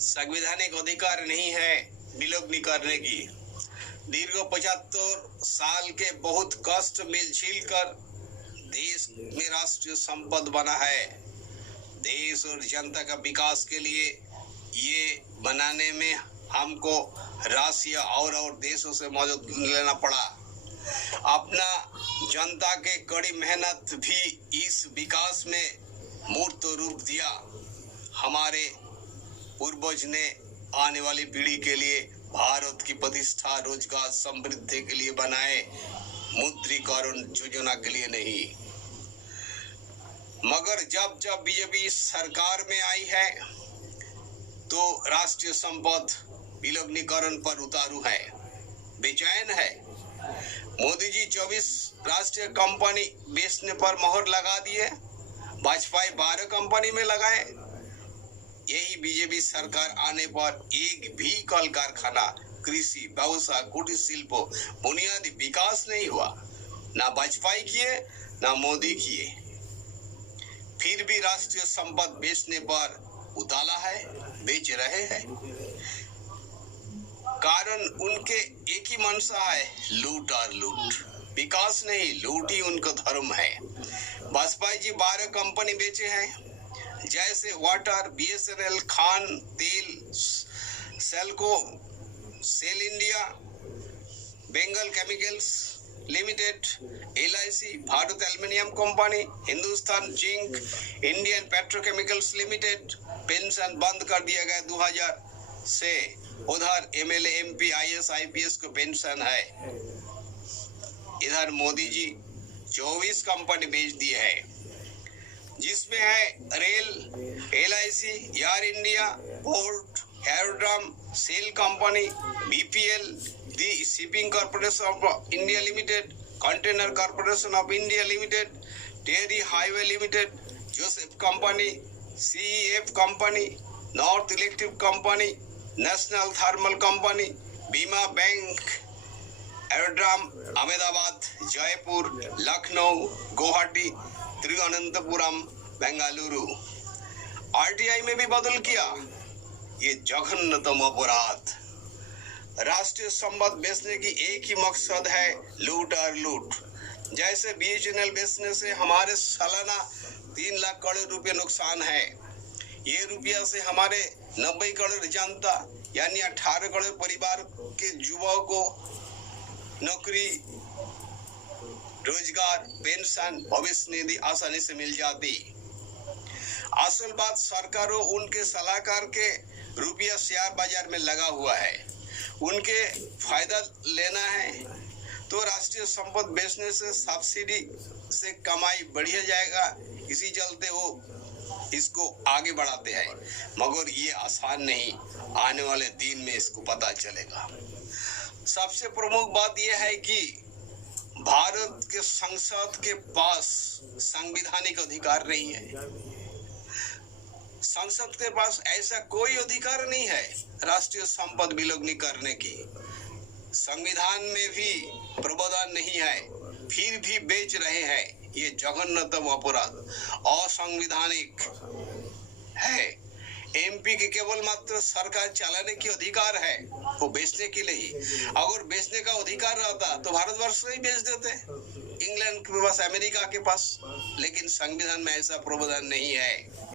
संवैधानिक अधिकार नहीं है विलोपनी करने की। दीर्घ 75 साल के बहुत कष्ट मिलझिल कर देश में राष्ट्रीय संपद बना है। देश और जनता का विकास के लिए ये बनाने में हमको राष्ट्रीय और देशों से मदद लेना पड़ा। अपना जनता के कड़ी मेहनत भी इस विकास में मूर्त रूप दिया। हमारे पूर्वज ने आने वाली पीढ़ी के लिए भारत की प्रतिष्ठा, रोजगार, समृद्धि के लिए बनाए, मुद्रीकरण योजना के लिए नहीं। मगर जब जब बीजेपी सरकार में आई है तो राष्ट्रीय संपद विलोपनीकरण पर उतारू है, बेचैन है। मोदी जी 24 राष्ट्रीय कंपनी बेचने पर मोहर लगा दिए, वाजपेयी 12 कंपनी में लगाए। यही बीजेपी सरकार आने पर एक भी कल कारखाना, कृषि, व्यवसाय, कुटीर शिल्प, बुनियादी विकास नहीं हुआ। ना वाजपेयी किए ना मोदी किए। फिर भी राष्ट्रीय संपद बेचने पर उताला है, बेच रहे हैं। कारण उनके एक ही मंशा है, लूट और लूट। विकास नहीं, लूट ही उनका धर्म है। वाजपेयी जी 12 कंपनी बेचे हैं, जैसे वाटर, बीएसएनएल, खान तेल, सेल्को, SAIL India, Bengal chemicals limited, LIC, Bharat aluminium company, Hindustan zinc, Indian petrochemicals limited. Pension बंद कर दिया गया 2000 से। उधर MLA, MP, IAS, IPS को पेंशन है। इधर मोदी जी 24 कंपनी बेच दिए है, जिसमें है rail, LIC, air India, port, aerodrome, SAIL company, BPL, the shipping corporation of India limited, container corporation of India limited, dairy highway limited, Joseph company, CEF company, north electric company, national thermal company, बीमा bank, aerodrome, Ahmedabad, Jaipur, Lucknow, Guwahati, Thiruvananthapuram, Bengaluru. RTI में भी बदल किया। ये जघन्यतम अपराध। राष्ट्रीय संपद बेचने की एक ही मकसद है, लूट और लूट। जैसे BSNL बेचने से हमारे सालाना 3 लाख करोड़ रुपए नुकसान है। ये रुपया से हमारे 90 करोड़ जनता यानी 18 करोड़ परिवार के युवाओं को नौकरी, रोजगार, पेंशन, भविष्य निधि आसानी से मिल जाती। असल बात सरकारों उनके सलाहकार के रुपया शेयर बाजार में लगा हुआ है, उनके फायदा लेना है। तो राष्ट्रीय संपद बेचने से सब्सिडी से कमाई बढ़िया जाएगा, इसी चलते वो इसको आगे बढ़ाते हैं। मगर ये आसान नहीं, आने वाले दिन में इसको पता चलेगा। सबसे प्रमुख बात यह है कि भारत के संसद के पास संवैधानिक अधिकार नहीं है। संसद के पास ऐसा कोई अधिकार नहीं है राष्ट्रीय संपद विलोपनी करने की। संविधान में भी प्रावधान नहीं है, फिर भी बेच रहे हैं। ये जघन्यतम अपराध, असंवैधानिक है। MP के केवल मात्र सरकार चलाने की अधिकार है, वो बेचने के लिए ही। अगर बेचने का अधिकार रहता तो भारतवर्ष से ही बेच देते, इंग्लैंड के पास, अमेरिका के पास। लेकिन संविधान में ऐसा प्रावधान नहीं है।